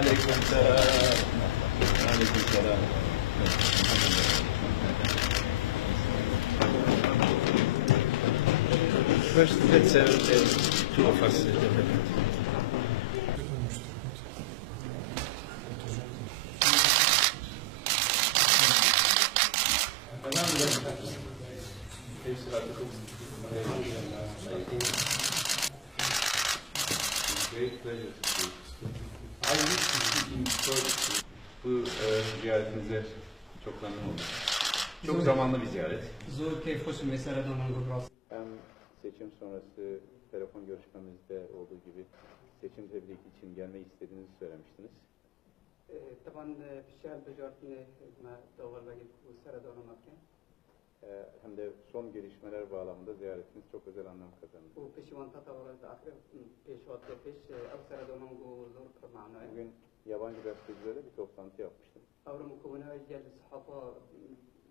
Aleykümselam. Aleykümselam. First, let's two of us. Great pleasure to see you. I wish to speak in Turkish. Bu ziyaretinize çok memnun oldum. Çok zamanlı bir ziyaret. Zor keyif hoş mesela donanım. Hem seçim sonrası telefon görüşmemizde olduğu gibi seçim tebriki için gelmeyi istediğinizi söylemiştiniz. طبعا بشار بجارتني ما دول بقيت وسردون مكان Hem de son gelişmeler bağlamında ziyaretiniz çok özel anlam kazandı. وبشوان تطورت آخر بيشوات بيش أو سردون زور معنا. Bugün yabancı gazetecilerle bir toplantı yapmıştım. أورا مكونة جال الصحافة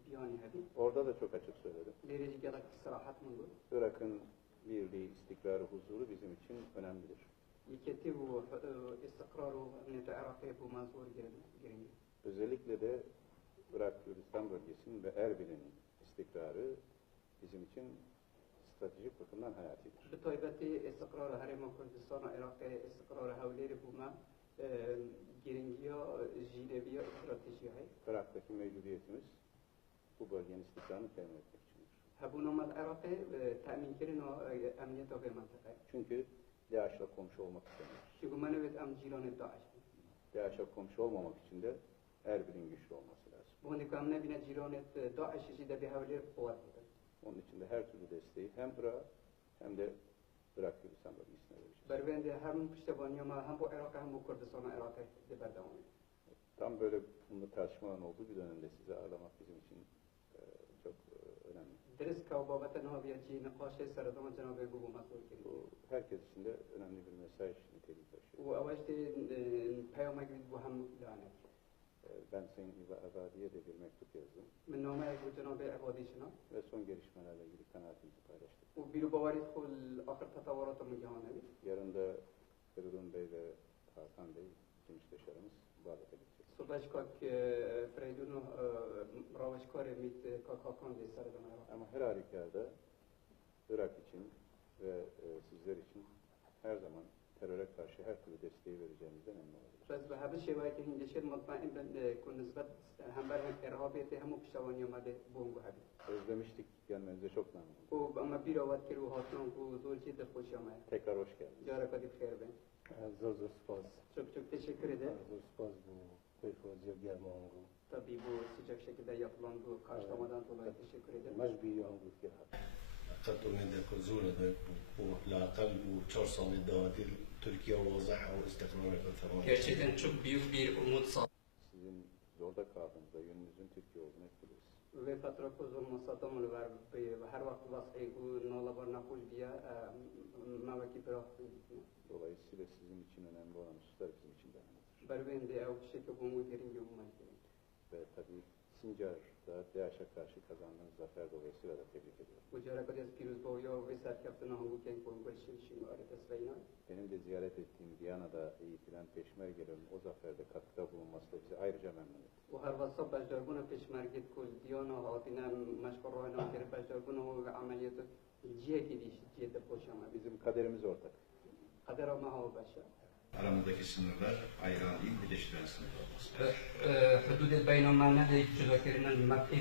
بياني هذه. Orada da çok açık söyledim. ليريج جالك صراحة من دول. Irak'ın birliği, istikrarı, huzuru bizim için önemlidir. يكتبوا استقرار من العراق بمنظور جريني. Özellikle de Irak Kürdistan bölgesinin ve Erbil'in istikrarı bizim için stratejik bakımdan hayatidir. بطيبة استقرار هرم كردستان العراق استقرار هولير بوما جرينجيا جيلبيا استراتيجية هاي. Irak'taki mevcudiyetimiz bu bölgenin istikrarını temin etmek içindir. هبونما العراق تأمين كرنا أمنيته في المنطقة. Çünkü DAEŞ'le komşu olmak istemiyoruz. شو ما نبت أم جيران الداعش. DAEŞ'le komşu olmamak için de Erbil'in güçlü olması lazım. بوني كم نبينا جيران الداعش جدا بهولير قوات. Onun için de her türlü desteği hem Irak'a hem de Irak Kürdistan bölgesine vereceğiz. بربند هم پشتوانیا ما هم بو عراق هم بو كردستان عراق دبردوامي. Tam böyle bunda tartışmaların olduğu bir dönemde sizi ağırlamak bizim için çok önemli. درس كوابات نهابيا جي نقاش سردام جناب بو مسؤول كريم. Bu herkes için de önemli bir mesaj niteliği taşıyor. وأوجت پیامک بو هم لعنت. Ben Sayın Abadi'ye de bir mektup yazdım من نامه بو جناب عبادی شنا. ve son gelişmelerle ilgili kanaatimizi paylaştık. وبيرو بوارد خل آخر تطورات مجانبی. Yarın da Feridun Bey ve Hakan Bey, iki müsteşarımız Bağdat'a gidecek. صبحش كاك فريدون راوش كار ميت كاكان دي سردام عراق. Ama her halükarda Irak için ve sizler için her zaman teröre karşı her türlü desteği vereceğimizden emin olabiliriz. بس به هذا الشيء وايد هين دشير مطمئن كون نسبة هم بر هم إرهابية هم بشواني ما ده بونغو هذي. Özlemiştik, gelmenize çok memnun oldum. وأما بيرو وقت كرو هاتنا وزول جد خوش يومه. Tekrar hoş geldiniz. جارا كدي بخير بين. زور سپاس. çok teşekkür ederim. زور سپاس bu پیشوازی گرمانگو. Tabii bu sıcak şekilde yapılan bu karşılamadan dolayı teşekkür ederim. مجبی آنگو که أخذت من ذاك الزول والأقل وشهر صار داخل تركيا ووضعها واستقرارها في الثواني. Gerçekten çok büyük bir umut sağladı. Sizin zorda kaldığınızda yönünüzün Türkiye olduğunu hep biliyoruz. ve فترة كوزون مصادم الور هر وقت واسعی او نالبار نخوش بیا موکی برا Dolayısıyla sizin için önemli olan hususlar bizim için de önemlidir. بربنده او شکل بومو دیرین جو مایکرین. Ve tabii Sincar'da DAEŞ'e karşı kazandığınız zafer dolayısıyla da tebrik ediyorum. و جارا کدی از پیروز باویا و سرکفتنا هنگو کن کن گلشین شیماره تسلینا. Benim de ziyaret ettiğim Viyana'da eğitilen peşmergelerin o zaferde katkıda bulunması da bizi ayrıca memnun etti. و هر واسه بجدارگونه پیشمرگت کل دیانا هاتینا مشق راینا کر بجدارگونه و عملیات جیه کی دیش جیه تپوشم. Bizim kaderimiz ortak. قدر ما هو بشه. Aramızdaki sınırlar ayıran değil, birleştiren sınırlar olması. حدود بین‌المللی جدا کردن مبدأ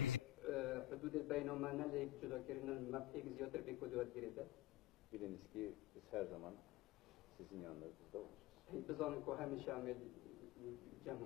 حدود بین‌المللی جدا کردن مبدأ زیادتر به کدوات گرفته. Biliniz ki biz her zaman sizin yanlarınızda olacağız. بزنیم که همیشه عمل جمع